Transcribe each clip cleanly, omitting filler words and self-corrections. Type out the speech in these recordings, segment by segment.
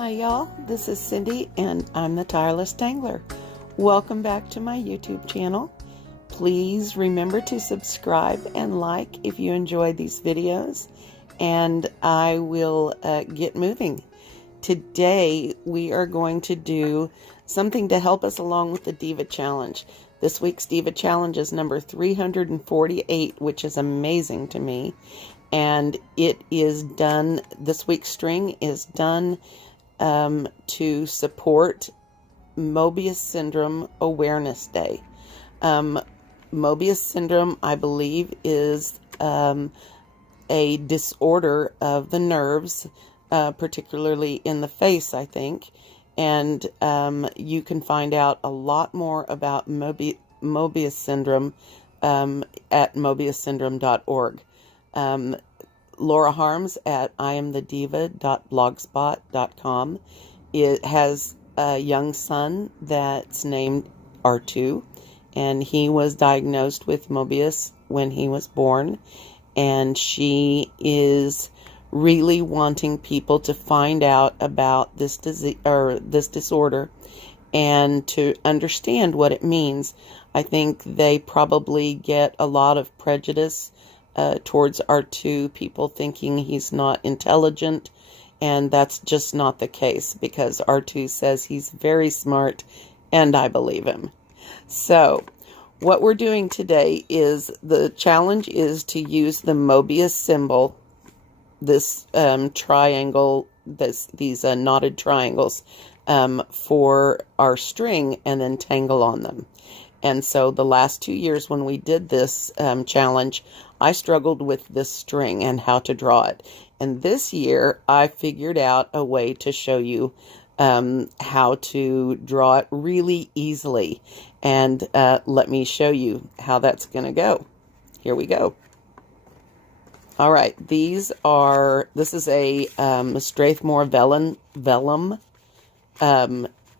Hi y'all, this is Cindy and I'm the Tireless Tangler. Welcome back to my YouTube channel. Please remember to subscribe and like if you enjoy these videos, and I will get moving. Today we are going to do something to help us along with the Diva Challenge. This week's Diva Challenge is number 348, which is amazing to me. And it is done, this week's string is done to support Moebius Syndrome Awareness Day. Moebius Syndrome, I believe, is a disorder of the nerves, particularly in the face, I think. And you can find out a lot more about Moebius Syndrome at Moebius-Syndrom.org. Laura Harms at iamthediva.blogspot.com. It has a young son that's named Artoo, and he was diagnosed with Moebius when he was born, and she is really wanting people to find out about this disease or this disorder and to understand what it means. I think they probably get a lot of prejudice towards Artoo, people thinking he's not intelligent, and that's just not the case, because Artoo says he's very smart, and I believe him. So, what we're doing today is, the challenge is to use the Moebius symbol, this triangle, these knotted triangles, for our string, and then tangle on them. And so the last 2 years when we did this challenge, I struggled with this string and how to draw it. And this year, I figured out a way to show you how to draw it really easily. And let me show you how that's going to go. Here we go. All right, this is a Strathmore vellum,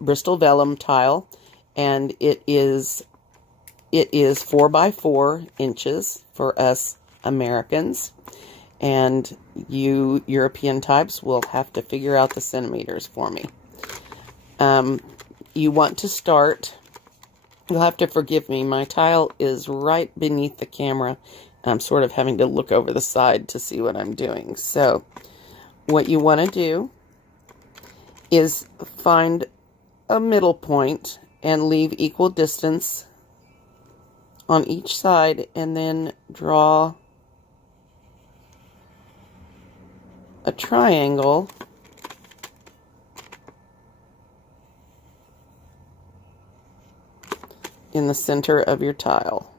Bristol vellum tile, and it is 4 by 4 inches for us Americans, and you European types will have to figure out the centimeters for me. You want to start, you'll have to forgive me, my tile is right beneath the camera. I'm sort of having to look over the side to see what I'm doing. So what you want to do is find a middle point and leave equal distance on each side, and then draw a triangle in the center of your tile.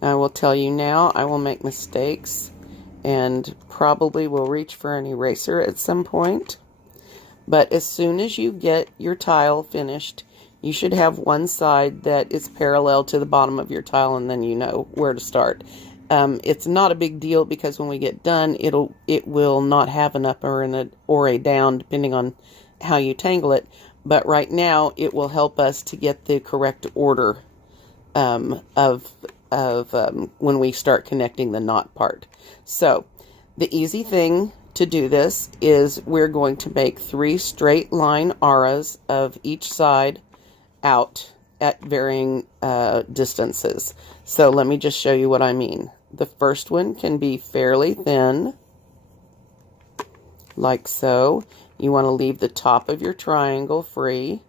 I will tell you now, I will make mistakes and probably will reach for an eraser at some point. But as soon as you get your tile finished, you should have one side that is parallel to the bottom of your tile, and then you know where to start. It's not a big deal, because when we get done, it will not have an up or a down, depending on how you tangle it. But right now, it will help us to get the correct order of when we start connecting the knot part. So the easy thing to do this is we're going to make 3 straight line auras of each side out at varying distances. So let me just show you what I mean. The first one can be fairly thin, like so. You want to leave the top of your triangle free.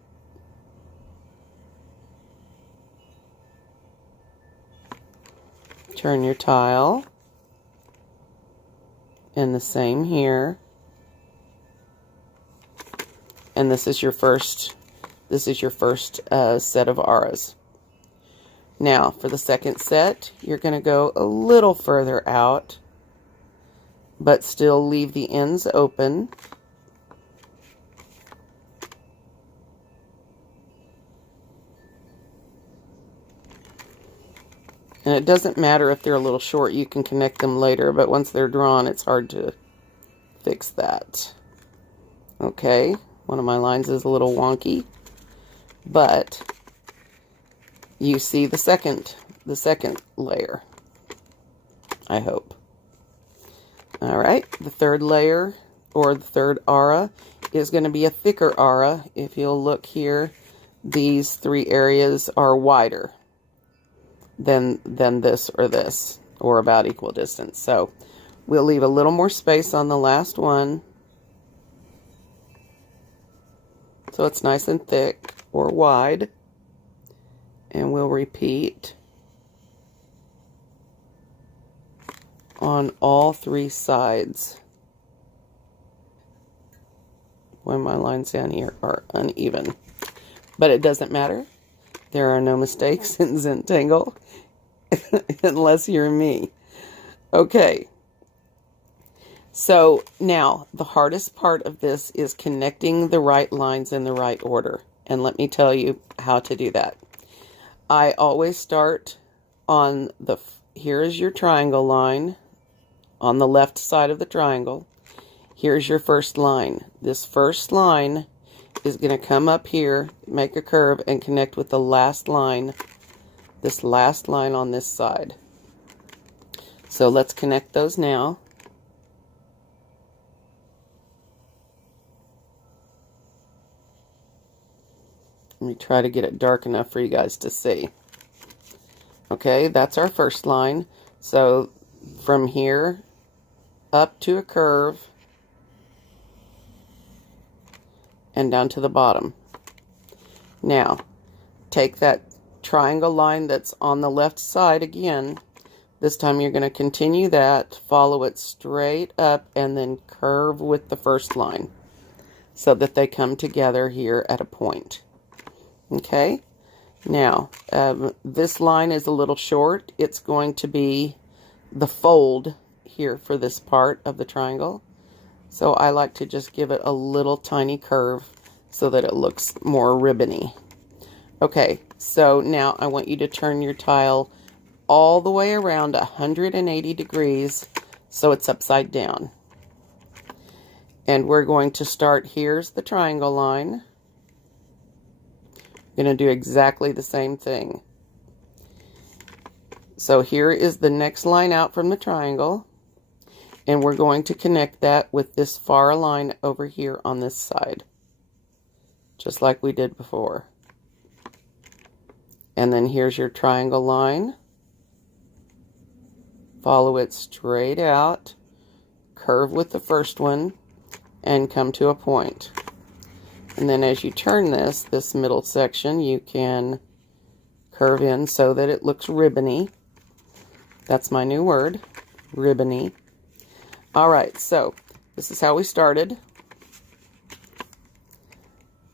Turn your tile, and the same here. And this is your first set of auras. Now, for the second set, you're going to go a little further out, but still leave the ends open. And it doesn't matter if they're a little short, you can connect them later, but once they're drawn, it's hard to fix that. Okay, one of my lines is a little wonky, but you see the second layer, I hope. All right, the third layer or the third aura, is going to be a thicker aura. If you'll look here, these three areas are wider than this, or about equal distance. So we'll leave a little more space on the last one, so it's nice and thick or wide, and we'll repeat on all three sides when my lines down here are uneven. But it doesn't matter. There are no mistakes in Zentangle unless you're me. Okay. So now the hardest part of this is connecting the right lines in the right order. And let me tell you how to do that. I always start on the, here is your triangle line on the left side of the triangle. Here's your first line. This first line is going to come up here, make a curve, and connect with the last line, this last line on this side. So let's connect those now. Let me try to get it dark enough for you guys to see. Okay, that's our first line. So from here up to a curve and down to the bottom. Now, take that triangle line that's on the left side again. This time you're going to continue that, follow it straight up, and then curve with the first line so that they come together here at a point. Okay? Now, this line is a little short. It's going to be the fold here for this part of the triangle. So I like to just give it a little tiny curve so that it looks more ribbony. Okay, so now I want you to turn your tile all the way around 180 degrees so it's upside down. And we're going to start, here's the triangle line. We're going to do exactly the same thing. So here is the next line out from the triangle. And we're going to connect that with this far line over here on this side, just like we did before. And then here's your triangle line. Follow it straight out, curve with the first one, and come to a point. And then as you turn this middle section, you can curve in so that it looks ribbony. That's my new word, ribbony. Alright, so this is how we started.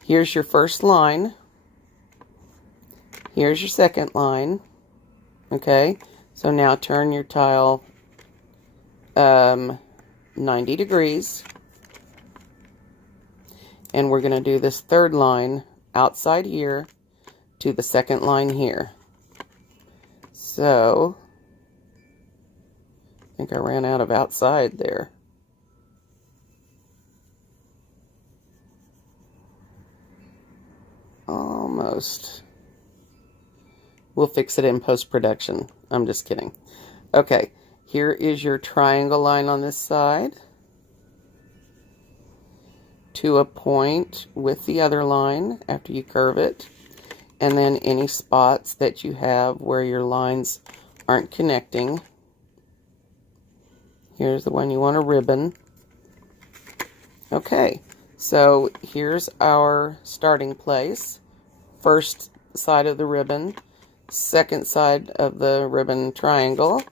Here's your first line. Here's your second line. Okay, so now turn your tile 90 degrees. And we're going to do this third line outside here to the second line here. So I think I ran out of outside there. Almost. We'll fix it in post-production. I'm just kidding. Okay, here is your triangle line on this side to a point with the other line after you curve it. And then any spots that you have where your lines aren't connecting. Here's the one you want to ribbon. Okay, so here's our starting place. First side of the ribbon, second side of the ribbon triangle,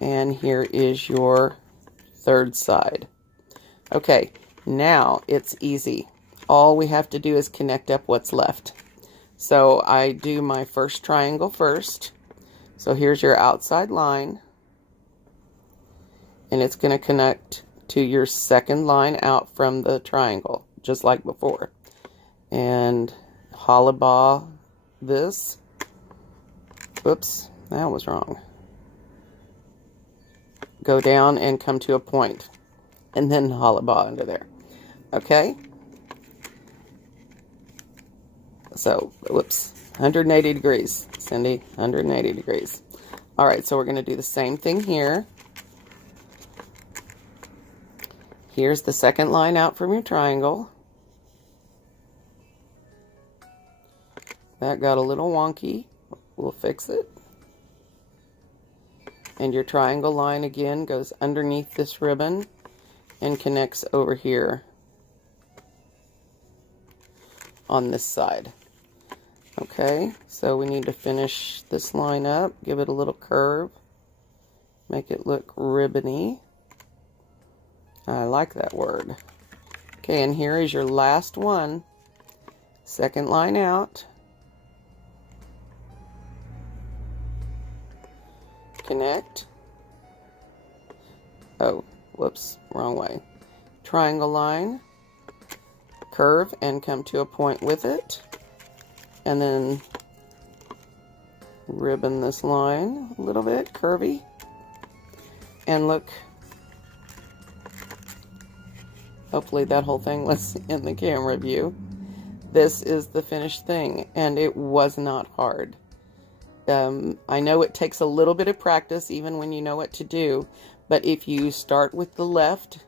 and here is your third side. Okay, now it's easy. All we have to do is connect up what's left. So I do my first triangle first. So here's your outside line. And it's going to connect to your second line out from the triangle, just like before. And hollabaw this. Oops, that was wrong. Go down and come to a point. And then hollabaw under there. Okay? So, whoops, 180 degrees, Cindy, 180 degrees. All right, so we're going to do the same thing here. Here's the second line out from your triangle. That got a little wonky. We'll fix it. And your triangle line again goes underneath this ribbon and connects over here on this side. Okay, so we need to finish this line up, give it a little curve, make it look ribbony. I like that word. Okay, and here is your last one. Second line out. Connect. Oh, whoops, wrong way. Triangle line. Curve and come to a point with it. And then ribbon this line a little bit, curvy. And look. Hopefully that whole thing was in the camera view. This is the finished thing, and it was not hard. I know it takes a little bit of practice even when you know what to do, but if you start with the left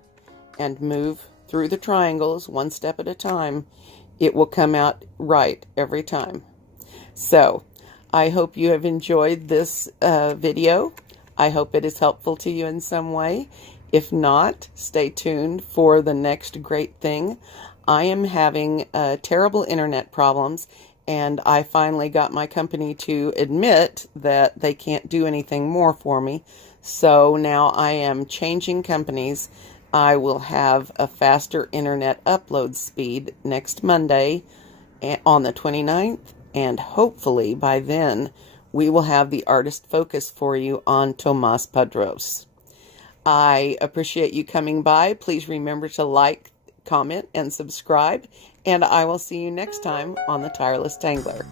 and move through the triangles one step at a time, it will come out right every time. So I hope you have enjoyed this video. I hope it is helpful to you in some way. If not, stay tuned for the next great thing. I am having terrible internet problems, and I finally got my company to admit that they can't do anything more for me. So now I am changing companies. I will have a faster internet upload speed next Monday on the 29th, and hopefully by then we will have the artist focus for you on Tomás Padrós. I appreciate you coming by. Please remember to like, comment, and subscribe, and I will see you next time on The Tireless Tangler.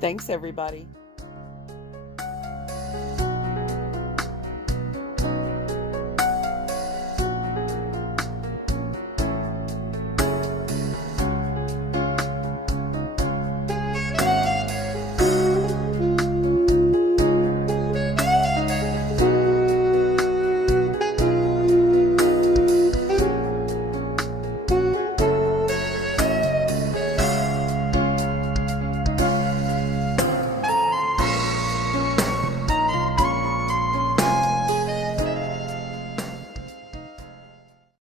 Thanks, everybody.